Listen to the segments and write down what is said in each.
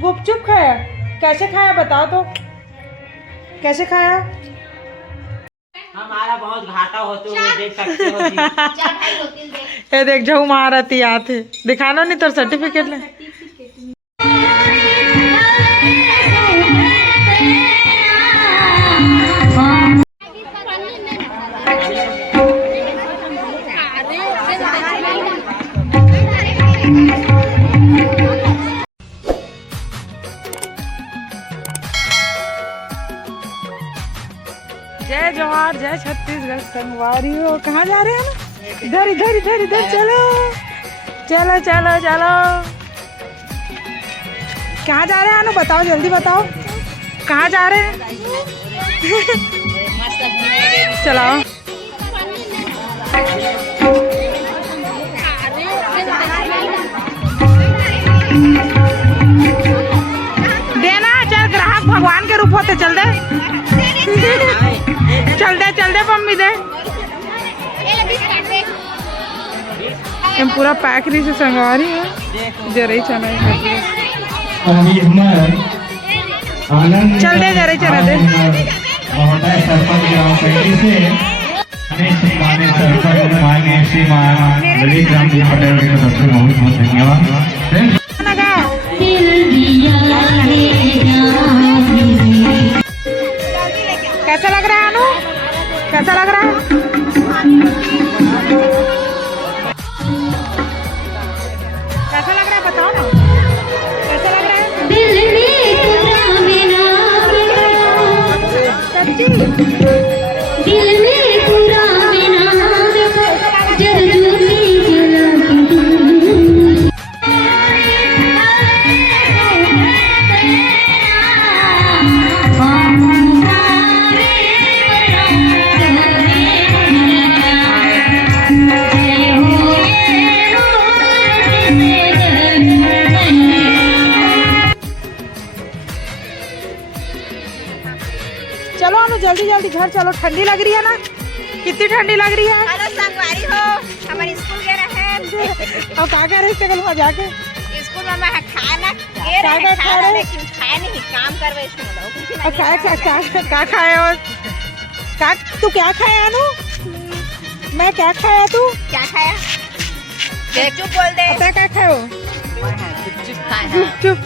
गुपचुप खाया? कैसे खाया बताओ तो, कैसे खाया? हमारा बहुत घाटा होते हुए देख सकते हो जी। ये देख जाऊ महारती आते दिखाना नहीं तो सर्टिफिकेट ले। जय जवाहर जय छत्तीसगढ़। संगवारी हो कहाँ जा रहे हैं ना? इधर इधर इधर इधर चलो चलो चलो चलो। कहाँ जा रहे हैं अनु बताओ जल्दी बताओ कहाँ जा रहे हैं? चलाओ। देना चल ग्राहक भगवान के रूप होते चल दे चल दे मम्मी दे। हम पूरा पैक रही से संगवारी है जरे चना चल दे जरे चना दे। महोदय सरपंच ग्राम पंचायत से अनेक सरपंच माननीय श्रीमान ललित राम जी पटेल जी का सबसे बहुत बहुत धन्यवाद। कैसा लग रहा है अनु? कैसा लग रहा है? कैसा लग रहा है बताओ ना कैसा लग रहा है? चलो अनु जल्दी जल्दी घर चलो। ठंडी लग रही है ना? कितनी ठंडी लग रही है? हेलो संगवारी हो हमारे स्कूल गए रहे। और क्या कर रहे थे कल वहाँ जाके? स्कूल में मैं खाना गए रहे खाना लेकिन खाए नहीं काम करवे इसमें और क्या खाया? और क्या तू क्या खाया अनु? मैं क्या खाया तू? क्या खाया? चुप बोल दे। पता क्या खायो? चुप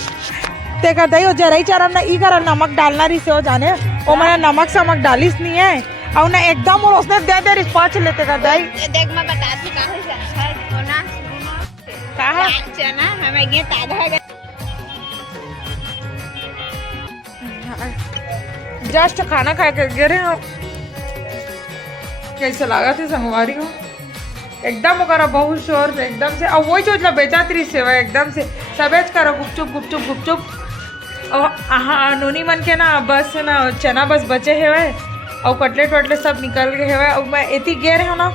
ते कर दई जरा ही चरम ना ई कर नमक डालना रही से हो जाने ओ मैंने नमक समक डालिस नहीं है और ना एकदम और उसने दे दे रिस पाँच लेते कर दई। देख मैं बताती कहाँ चना हमें ये ताजा है। जस्ट खाना खा के गिरे हो। कैसे लगा थे संगवारी हो? एकदम करो बहुत शोर से एकदम से और वही चोचला बेचा त्री सेवा एकदम से सबेज करो गुपचुप गुपचुप गुपचुप। और हाँ नोनी मन के ना बस ना चना बस बचे है और कटलेट वटलेट सब निकल गए है। और मैं इतनी गे रही हूँ ना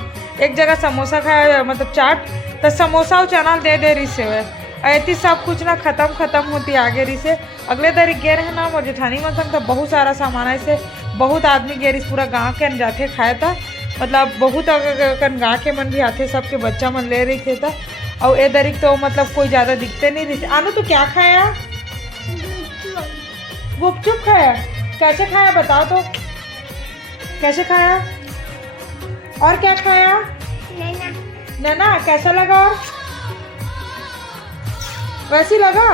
एक जगह समोसा खाया मतलब चाट तो समोसा और चना दे रही से और इतनी सब कुछ ना ख़त्म होती आगे रही से। अगले दरी गे रहे ना मोर जेठानी मन संग तो बहुत सारा सामान ऐसे बहुत आदमी गे रही पूरा गाँव के जाते खाए था मतलब बहुत गाँव के मन भी आते सबके बच्चा मन ले रही थे था। और ए दरी तो मतलब कोई ज़्यादा दिखते नहीं रही। आनू तू क्या खाया? गुपचुप खाया? कैसे खाया बताओ तो, कैसे खाया? और क्या खाया? नैना कैसा लगा? और वैसी लगा?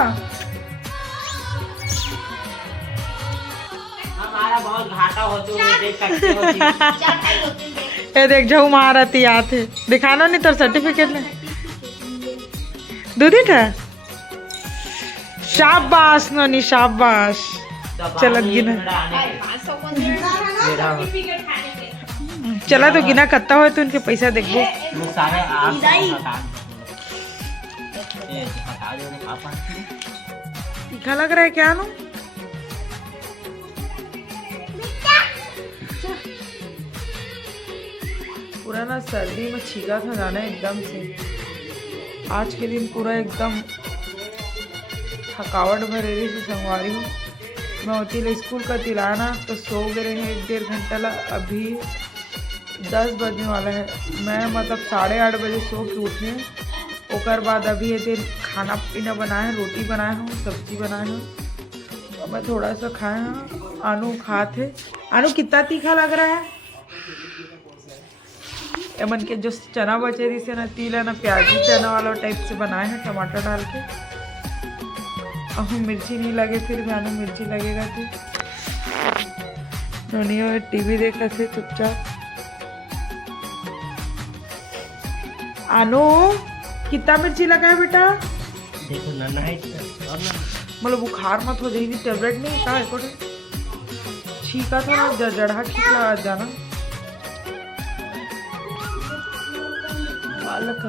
हमारा बहुत घाटा होते हुए देख सकते हो जी। ये देख जाऊ महारती आते दिखाना नहीं तो सर्टिफिकेट ले। दूधी था? शाबाश नोनी शाबाश। चलत गिना चला तो गिना कत्ता हो तो उनके पैसा देखो। तीखा लग रहा है क्या नो? पूरा ना सर्दी में छीगा था जाना एकदम से। आज के दिन पूरा एकदम थकावट भरे रही से संगवारी हूँ। मैं होती ले स्कूल का तिलाना तो सो गए हैं 1-1.5 घंटा ला। अभी 10 बजने वाला है। मैं मतलब 8:30 बजे सो के उठी ओकर बाद अभी ये दिन खाना पीना बनाए हैं, रोटी बनाए हूँ, सब्जी बनाए हूँ और मैं थोड़ा सा खाए हैं। आनू खाते आनू कितना तीखा लग रहा है। एमन के जो चना बचे रही से ना तिल है ना प्याजी चना वाला टाइप से बनाए हैं टमाटर डाल के। अब मिर्ची नहीं लगे फिर भी आनू मिर्ची लगेगा फिर। नोनियो टीवी देखा से चुपचाप। आनू कितना मिर्ची लगा है बेटा। देखो ना और ना मतलब बुखार मत हो जाएगी, टेबलेट नहीं कहा है छीका था ना जड़ा छीका जाना बालक